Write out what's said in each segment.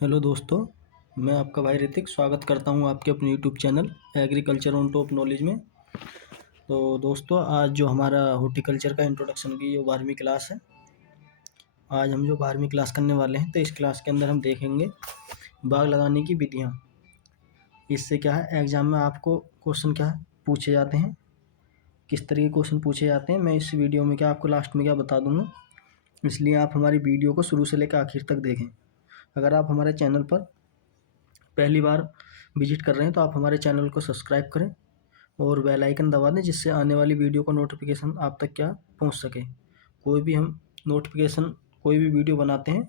Hello दोस्तों, मैं आपका भाई ऋतिक स्वागत करता हूं आपके अपने YouTube channel agriculture on top knowledge में। तो दोस्तों, आज जो हमारा हॉर्टिकल्चर का इंट्रोडक्शन की जो 12वीं क्लास है, आज हम जो 12वीं क्लास करने वाले हैं, तो इस क्लास के अंदर हम देखेंगे बाग लगाने की विधियां। इससे क्या है, एग्जाम में आपको क्वेश्चन क्या है पूछे जाते हैं, किस तरह के क्वेश्चन पूछे जाते हैं, मैं इस वीडियो में क्या आपको लास्ट में क्या बता दूंगा। इसलिए आप हमारी वीडियो को शुरू से लेकर आखिर तक देखें। अगर आप हमारे चैनल पर पहली बार विजिट कर रहे हैं तो आप हमारे चैनल को सब्सक्राइब करें और बेल आइकन दबा दें, जिससे आने वाली वीडियो का नोटिफिकेशन आप तक क्या पहुंच सके। कोई भी हम नोटिफिकेशन कोई भी वीडियो बनाते हैं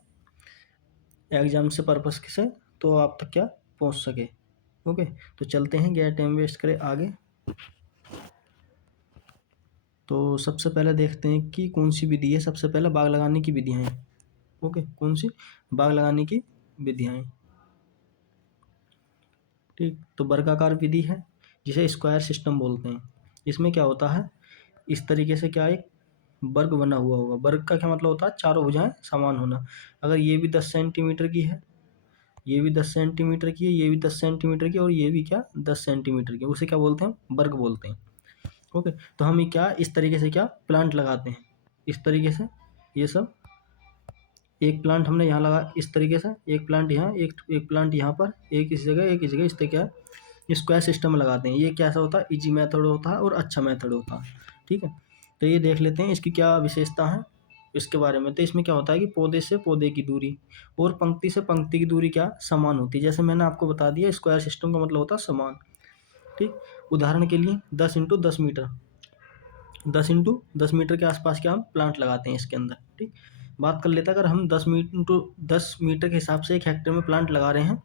एग्जाम से पर्पस से, तो आप तक क्या पहुंच सके। ओके, तो चलते हैं, गैर टाइम वेस्ट करें आगे। तो सबसे पहले देखते हैं कि कौन सी विधि है। सबसे पहले बाग लगाने की विधियाँ हैं। ओके, कौन सी? बाग लगाने की विधियाँ हैं। ठीक, तो वर्गाकार विधि है जिसे स्क्वायर सिस्टम बोलते हैं। इसमें क्या होता है, इस तरीके से क्या एक वर्ग बना हुआ होगा। वर्ग का क्या मतलब होता है? चारों भुजाएं समान होना। अगर ये भी 10 सेंटीमीटर की है, ये भी 10 सेंटीमीटर की है, ये भी 10 सेंटीमीटर की, और ये भी क्या 10 सेंटीमीटर की, उसे क्या बोलते हैं? वर्ग बोलते हैं। ओके, तो हम ये क्या इस तरीके से क्या प्लांट लगाते हैं, इस तरीके से। ये सब एक प्लांट हमने यहाँ लगा इस तरीके से, एक प्लांट यहाँ, एक प्लांट यहाँ पर, एक इस जगह, एक इस जगह, इस तरह क्या स्क्वायर सिस्टम में लगाते हैं। ये कैसा होता है? इजी मेथड होता है और अच्छा मेथड होता है। ठीक है, तो ये देख लेते हैं इसकी क्या विशेषता है इसके बारे में। तो इसमें क्या होता है कि पौधे से पौधे की दूरी और पंक्ति से पंक्ति की दूरी क्या समान होती है। जैसे मैंने आपको बता दिया, स्क्वायर सिस्टम का मतलब होता है समान। ठीक, उदाहरण के लिए 10 × 10 मीटर, 10 × 10 मीटर के आसपास क्या हम प्लांट लगाते हैं इसके अंदर। ठीक, बात कर लेते हैं, अगर हम 10 मीटर के हिसाब से 1 हेक्टेयर में प्लांट लगा रहे हैं,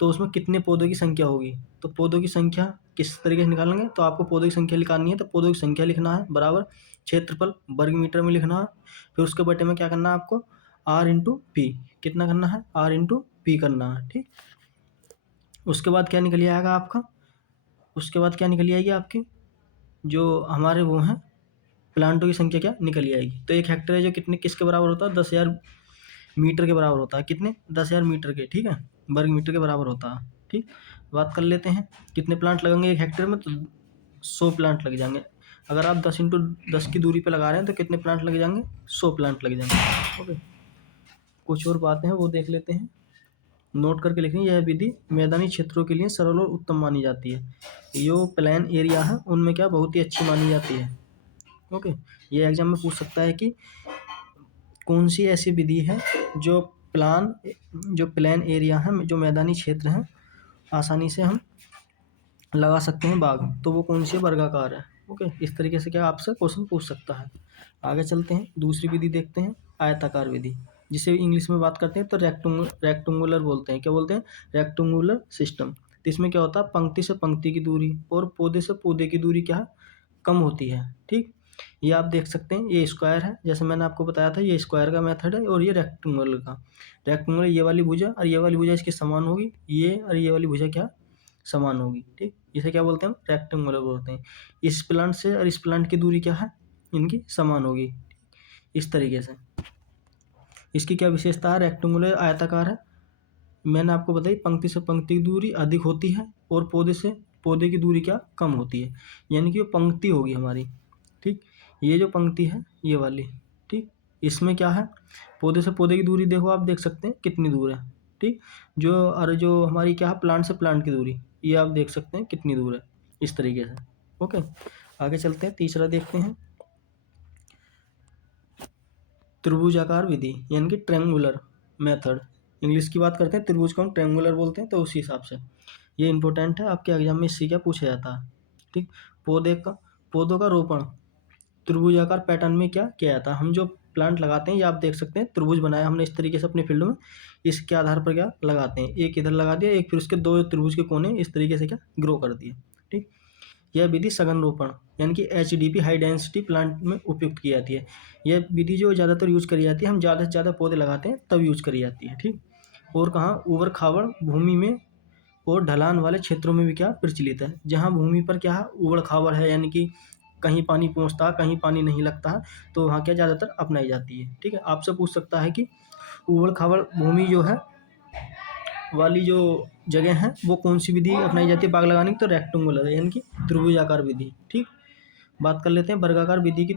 तो उसमें कितने पौधों की संख्या होगी। तो पौधों की संख्या किस तरीके से निकालेंगे, तो आपको पौधों की संख्या निकालनी है, तो पौधों की संख्या लिखना है बराबर क्षेत्रफल वर्ग मीटर में लिखना है। फिर उसके बटे में क्या करना है आपको? R×P। कितना करना है? R×P करना है। ठीक, उसके बाद क्या निकल आएगा आपका? उसके बाद क्या निकल आएगी आपकी जो हमारे वो हैं प्लांटों की संख्या क्या निकल आएगी। तो 1 हेक्टेयर है जो कितने किसके बराबर होता है? 10,000 मीटर के बराबर होता है। कितने? 10,000 मीटर के। ठीक है, वर्ग मीटर के बराबर होता है। ठीक, बात कर लेते हैं कितने प्लांट लगेंगे 1 हेक्टेयर में। तो 100 प्लांट लग जाएंगे। अगर आप 10 × 10 की दूरी पे लगा रहे हैं तो कितने प्लांट लग जाएंगे? 100 प्लांट लग जाएंगे। ओके, कुछ और बातें हैं वो देख लेते हैं, नोट करके लिखें। यह विधि मैदानी क्षेत्रों के लिए सरल और उत्तम मानी जाती है। जो प्लेन एरिया है उनमें क्या बहुत ही अच्छी मानी जाती है। ओके, ये एग्जाम में पूछ सकता है कि कौन सी ऐसी विधि है जो प्लेन एरिया है, जो मैदानी क्षेत्र है, आसानी से हम लगा सकते हैं बाग, तो वो कौन सी वर्गाकार है। ओके, इस तरीके से क्या आपसे क्वेश्चन पूछ सकता है। आगे चलते हैं, दूसरी विधि देखते हैं, आयताकार विधि, जिसे इंग्लिश में बात करते हैं तो रेक्टेंगुलर बोलते हैं। क्या बोलते हैं? Rectangular system. तो इसमें क्या होता है, पंक्ति से पंक्ति की दूरी और पौधे से पौधे की दूरी क्या है कम होती है। ठीक, ये आप देख सकते हैं, ये स्क्वायर है, जैसे मैंने आपको बताया था, ये स्क्वायर का मेथड है, और ये रेक्टेंगुलर का। रेक्टेंगुलर ये वाली भुजा और ये वाली भुजा इसकी समान होगी, ये और ये वाली भुजा क्या समान होगी। ठीक, इसे क्या बोलते हैं? रेक्टेंगुलर बोलते हैं। इस प्लांट से और इस प्लांट की दूरी क्या है, इनकी समान होगी। इस तरीके से इसकी क्या विशेषता है? रेक्टेंगुलर आयताकार है। मैंने आपको बताई पंक्ति से पंक्ति की दूरी अधिक होती है और पौधे से पौधे की दूरी क्या कम होती है, यानी कि वो पंक्ति होगी हमारी। ठीक, ये जो पंक्ति है ये वाली, ठीक, इसमें क्या है, पौधे से पौधे की दूरी देखो, आप देख सकते हैं कितनी दूर है। ठीक, जो हमारी क्या है प्लांट से प्लांट की दूरी, ये आप देख सकते हैं कितनी दूर है, इस तरीके से। ओके, आगे चलते हैं, तीसरा देखते हैं, त्रिभुजाकार विधि, यानी कि ट्रायंगुलर मेथड। इंग्लिश की बात करते हैं, त्रिभुज को हम ट्रायंगुलर बोलते हैं, तो उसी हिसाब से ये इंपॉर्टेंट है, आपके एग्जाम में इससे क्या पूछा जाता है। ठीक, पौधों का रोपण त्रिभुजाकार पैटर्न में क्या किया जाता है। हम जो प्लांट लगाते हैं, ये आप देख सकते हैं त्रिभुज बनाया हमने इस तरीके से अपने फील्ड में, इसके आधार पर क्या लगाते हैं, एक इधर लगा दिया, एक फिर उसके दो त्रिभुज के कोने इस तरीके से क्या ग्रो कर दिए। ठीक, यह विधि सघन रोपण यानी कि HDP हाई डेंसिटी प्लांट में उपयुक्त की जाती है। यह विधि जो ज़्यादातर यूज करी जाती है, हम ज़्यादा से ज़्यादा पौधे लगाते हैं तब यूज करी जाती है। ठीक, और कहाँ, ऊबड़ खाबड़ भूमि में और ढलान वाले क्षेत्रों में भी क्या प्रचलित है। जहाँ भूमि पर क्या है ऊबड़ खाबड़ है, यानी कि कहीं पानी पहुँचता है कहीं पानी नहीं लगता है, तो वहाँ क्या ज़्यादातर अपनाई जाती है। ठीक है, आपसे पूछ सकता है कि ऊबड़ खाबड़ भूमि जो है वाली जो जगह है वो कौन सी विधि अपनाई जाती है बाग लगाने की, तो रेक्टेंगुलर यानी कि त्रिभुजाकार विधि। ठीक, बात कर लेते हैं वर्गाकार विधि की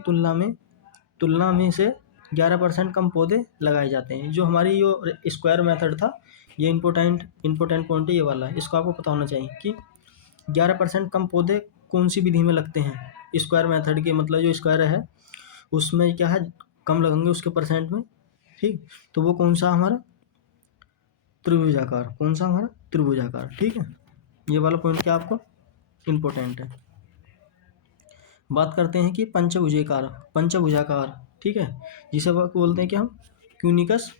तुलना में से 11% कम पौधे लगाए जाते हैं। जो हमारी जो स्क्वायर मेथड था, ये इम्पोर्टेंट पॉइंट है ये वाला, इसको आपको पता होना चाहिए कि 11% कम पौधे कौन सी विधि में लगते हैं। स्क्वायर मेथड के मतलब जो स्क्वायर है उसमें क्या है, कम लगेंगे उसके परसेंट में। ठीक, तो वो कौन सा हमारा त्रिभुजाकार। ठीक है, ये वाला पॉइंट क्या आपको इम्पोर्टेंट है। बात करते हैं कि पंचभुजाकार। ठीक है, जिसे बोलते हैं कि हम क्यूनिकस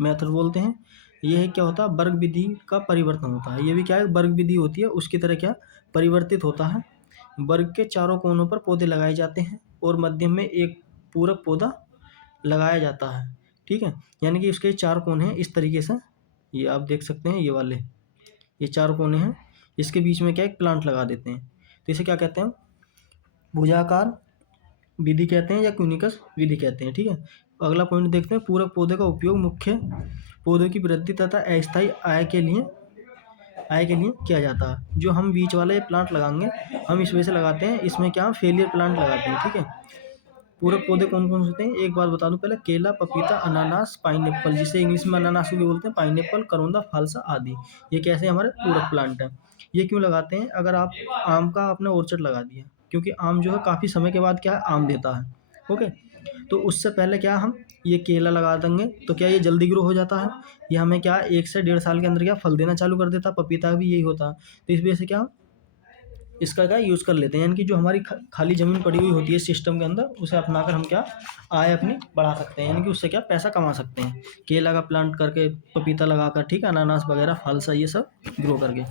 मेथड बोलते हैं। यह क्या होता है, वर्ग विधि का परिवर्तन होता है। ये भी क्या है, वर्ग विधि होती है, उसकी तरह क्या परिवर्तित होता है। वर्ग के चारों कोनों पर पौधे लगाए जाते हैं और मध्य में एक पूरक पौधा लगाया जाता है। ठीक है, यानी कि उसके 4 कोने हैं इस तरीके से, ये आप देख सकते हैं, ये वाले ये 4 कोने हैं, इसके बीच में क्या एक प्लांट लगा देते हैं। तो इसे क्या कहते हैं, भुजाकार विधि कहते हैं या क्यूनिकस विधि कहते हैं। ठीक है, अगला पॉइंट देखते हैं, पूरक पौधे का उपयोग मुख्य पौधों की वृद्धि तथा अस्थायी आय के लिए किया जाता है। जो हम बीच वाला ये प्लांट लगाएंगे, हम इस वजह से लगाते हैं, इसमें क्या फेलियर प्लांट लगाते हैं। ठीक है, पूरक पौधे कौन कौन से होते हैं एक बार बता दूं पहले, केला, पपीता, अनानास, पाइनएप्पल, जिसे इंग्लिश में अनानास भी बोलते हैं, पाइनएप्पल, करौंदा, फालसा आदि, ये कैसे हमारे पूरक प्लांट हैं। ये क्यों लगाते हैं, अगर आप आम का आपने ऑर्चर्ड लगा दिया, क्योंकि आम जो है काफ़ी समय के बाद क्या है आम देता है। ओके, तो उससे पहले क्या हम ये केला लगा देंगे तो क्या ये जल्दी ग्रो हो जाता है, ये हमें क्या 1 से 1.5 साल के अंदर क्या फल देना चालू कर देता है। पपीता भी यही होता है। तो इस वजह से क्या इसका क्या यूज़ कर लेते हैं, यानी कि जो हमारी खाली ज़मीन पड़ी हुई होती है सिस्टम के अंदर, उसे अपनाकर हम क्या आय अपनी बढ़ा सकते हैं, यानी कि उससे क्या पैसा कमा सकते हैं। केला का प्लांट करके, पपीता लगाकर, ठीक है, अनानास वगैरह, फालसा, ये सब ग्रो करके।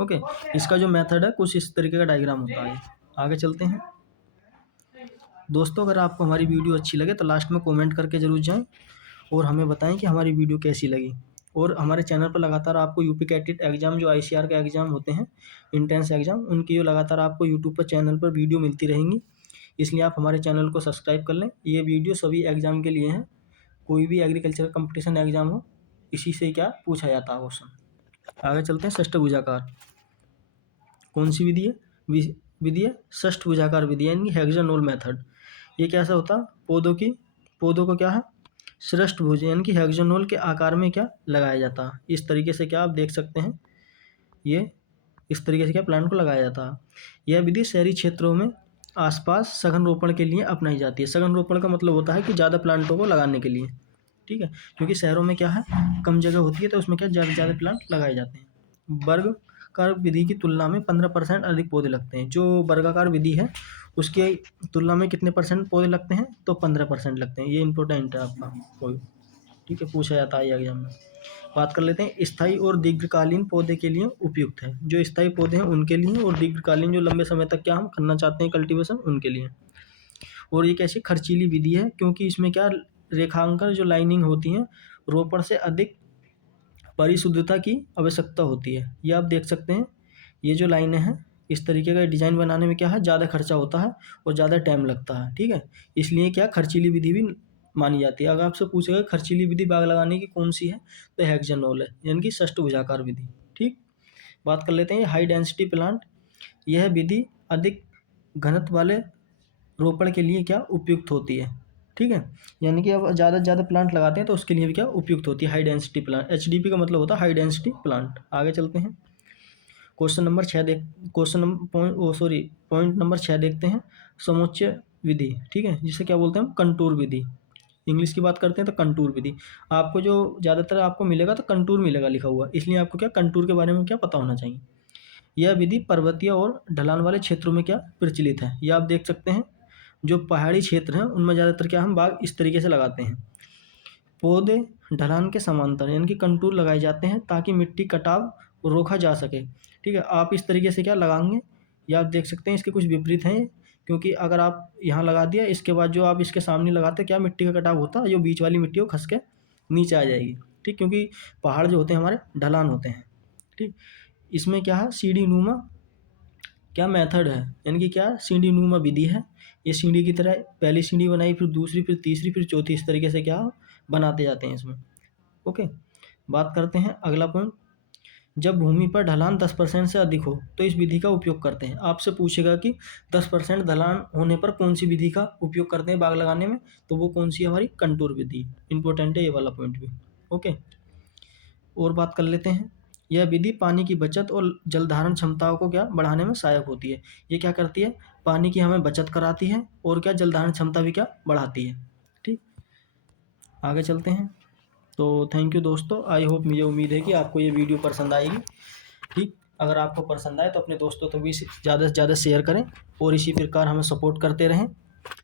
ओके, इसका जो मेथड है कुछ इस तरीके का डायग्राम होता है। आगे चलते हैं दोस्तों, अगर आपको हमारी वीडियो अच्छी लगे तो लास्ट में कमेंट करके ज़रूर जाएं और हमें बताएं कि हमारी वीडियो कैसी लगी। और हमारे चैनल पर लगातार आपको यूपी कैटेट एग्ज़ाम, जो आईसीआर का एग्ज़ाम होते हैं, इंट्रेंस एग्ज़ाम, उनकी जो लगातार आपको यूट्यूब पर चैनल पर वीडियो मिलती रहेंगी, इसलिए आप हमारे चैनल को सब्सक्राइब कर लें। ये वीडियो सभी एग्ज़ाम के लिए हैं, कोई भी एग्रीकल्चर कंपटीशन एग्ज़ाम हो, इसी से क्या पूछा जाता है क्वेश्चन। आगे चलते हैं, षष्ठभुजाकार कौन सी विधि है, विधि है षष्ठभुजाकार विधि, यानी हेक्सागोनल मेथड। ये कैसा होता है, पौधों को क्या है षष्ठभुज यानी कि हेक्सागोनल के आकार में क्या लगाया जाता है। इस तरीके से क्या आप देख सकते हैं, ये इस तरीके से क्या प्लांट को लगाया जाता है। यह विधि शहरी क्षेत्रों में आसपास सघन रोपण के लिए अपनाई जाती है। सघन रोपण का मतलब होता है कि ज़्यादा प्लांटों को लगाने के लिए। ठीक है, क्योंकि शहरों में क्या है कम जगह होती है, तो उसमें क्या ज़्यादा ज़्यादा प्लांट लगाए जाते हैं। वर्गाकार विधि की तुलना में 15% अधिक पौधे लगते हैं। जो वर्गाकार विधि है उसके तुलना में कितने परसेंट पौधे लगते हैं, तो 15% लगते हैं। ये इंपॉर्टेंट है आपका कोई, ठीक है, पूछा जाता है एग्जाम में। बात कर लेते हैं, स्थायी और दीर्घकालीन पौधे के लिए उपयुक्त है। जो स्थायी पौधे हैं उनके लिए, और दीर्घकालीन जो लंबे समय तक क्या हम करना चाहते हैं कल्टीवेशन, उनके लिए। और ये कैसी खर्चीली विधि है, क्योंकि इसमें क्या रेखांकन जो लाइनिंग होती है रोपण से अधिक परिशुद्धता की आवश्यकता होती है। ये आप देख सकते हैं, ये जो लाइनें हैं इस तरीके का डिजाइन बनाने में क्या है ज़्यादा खर्चा होता है और ज़्यादा टाइम लगता है। ठीक है, इसलिए क्या खर्चीली विधि भी मानी जाती है। अगर आपसे पूछेगा खर्चीली विधि बाग लगाने की कौन सी है, तो हेक्सागोनल है, यानी कि षष्ठभुजाकार विधि। ठीक, बात कर लेते हैं हाई डेंसिटी प्लांट। यह विधि अधिक घनत्व वाले रोपण के लिए क्या उपयुक्त होती है। ठीक है, यानी कि अब ज़्यादा से ज़्यादा प्लांट लगाते हैं तो उसके लिए भी क्या उपयुक्त होती है हाई डेंसिटी प्लांट। एचडीपी का मतलब होता है हाई डेंसिटी प्लांट। आगे चलते हैं, क्वेश्चन नंबर 6 पॉइंट नंबर 6 देखते हैं, समोच्च विधि। ठीक है, जिसे क्या बोलते हैं हम कंटूर विधि। इंग्लिश की बात करते हैं तो कंटूर विधि। आपको जो ज़्यादातर आपको मिलेगा तो कंटूर मिलेगा लिखा हुआ, इसलिए आपको क्या कंटूर के बारे में क्या पता होना चाहिए। यह विधि पर्वतीय और ढलान वाले क्षेत्रों में क्या प्रचलित है। यह आप देख सकते हैं, जो पहाड़ी क्षेत्र हैं उनमें ज़्यादातर क्या हम बाग इस तरीके से लगाते हैं। पौधे ढलान के समांतर यानी कि कंटूर लगाए जाते हैं ताकि मिट्टी कटाव रोका जा सके। ठीक है, आप इस तरीके से क्या लगाएंगे, या आप देख सकते हैं इसके कुछ विपरीत हैं, क्योंकि अगर आप यहाँ लगा दिया इसके बाद जो आप इसके सामने लगाते हैं क्या मिट्टी का कटाव होता है, जो बीच वाली मिट्टी वो खस के नीचे आ जाएगी। ठीक, क्योंकि पहाड़ जो होते हैं हमारे ढलान होते हैं। ठीक, इसमें क्या है सीढ़ी नुमा क्या मेथड है, यानी कि क्या सीढ़ी नुमा विधि है। ये सीढ़ी की तरह पहली सीढ़ी बनाई, फिर दूसरी, फिर तीसरी, फिर चौथी, इस तरीके से क्या बनाते जाते हैं इसमें। ओके, बात करते हैं अगला पॉइंट। जब भूमि पर ढलान 10% से अधिक हो तो इस विधि का उपयोग करते हैं। आपसे पूछेगा कि 10% ढलान होने पर कौन सी विधि का उपयोग करते हैं बाग लगाने में, तो वो कौन सी है, हमारी कंटूर विधि। इंपॉर्टेंट है ये वाला पॉइंट भी। ओके, और बात कर लेते हैं। यह विधि पानी की बचत और जल धारण क्षमताओं को क्या बढ़ाने में सहायक होती है। ये क्या करती है, पानी की हमें बचत कराती है और क्या जल धारण क्षमता भी क्या बढ़ाती है। ठीक, आगे चलते हैं। तो थैंक यू दोस्तों, आई होप, मुझे उम्मीद है कि आपको ये वीडियो पसंद आएगी। ठीक, अगर आपको पसंद आए तो अपने दोस्तों तक भी ज़्यादा से ज़्यादा शेयर करें और इसी प्रकार हमें सपोर्ट करते रहें।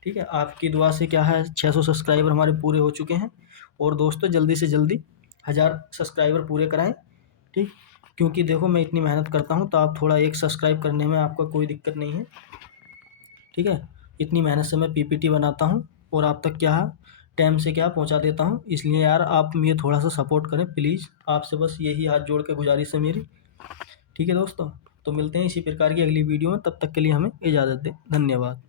ठीक है, आपकी दुआ से क्या है 600 सब्सक्राइबर हमारे पूरे हो चुके हैं और दोस्तों जल्दी से जल्दी 1000 सब्सक्राइबर पूरे कराएं। ठीक, क्योंकि देखो मैं इतनी मेहनत करता हूँ तो आप थोड़ा एक सब्सक्राइब करने में आपका कोई दिक्कत नहीं है। ठीक है, इतनी मेहनत से मैं पीपीटी बनाता हूँ और आप तक क्या है टाइम से क्या पहुँचा देता हूँ, इसलिए यार आप मुझे थोड़ा सा सपोर्ट करें प्लीज़। आपसे बस यही हाथ जोड़ के गुजारिश है मेरी। ठीक है दोस्तों, तो मिलते हैं इसी प्रकार की अगली वीडियो में, तब तक के लिए हमें इजाज़त दें। धन्यवाद।